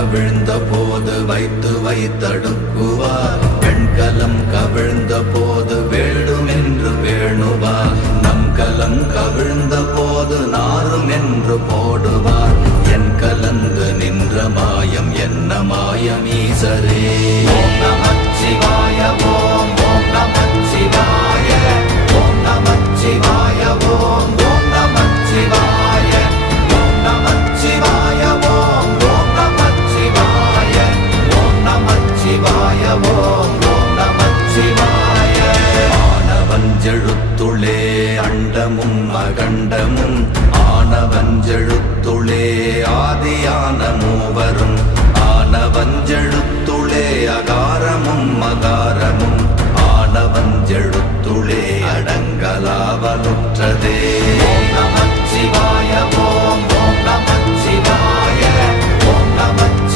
கவிழ்ந்த போது வைத்து வைத்தடுக்குவார். பெண்கலம் கவிழ்ந்த போது வேண்டுமென்று வேணுவார். நம் கலம் கவிழ்ந்த போது நாரும் என்று போடுவார். என் கலந்து நின்ற மாயம் என்ன மாயம் ஈசரே. ஓம் நமச்சிவாய ஓம் ஓம் நமச்சிவாய ஓம் நமச்சிவாய ஓம் ஓம் நமச்சிவாய ஓம் நமச்சிவாய ஓம் ஓம் நமச்சிவாய ஓம் நமச்சிவாய ஓம் ஓம் நமச்சிவாய. ஆனவஞ்செழுத்துளே அண்டமும் அகண்டமும் ஆனவஞ்செழுத்துளே ஆதியான மூவரும் ஆனவஞ்செழு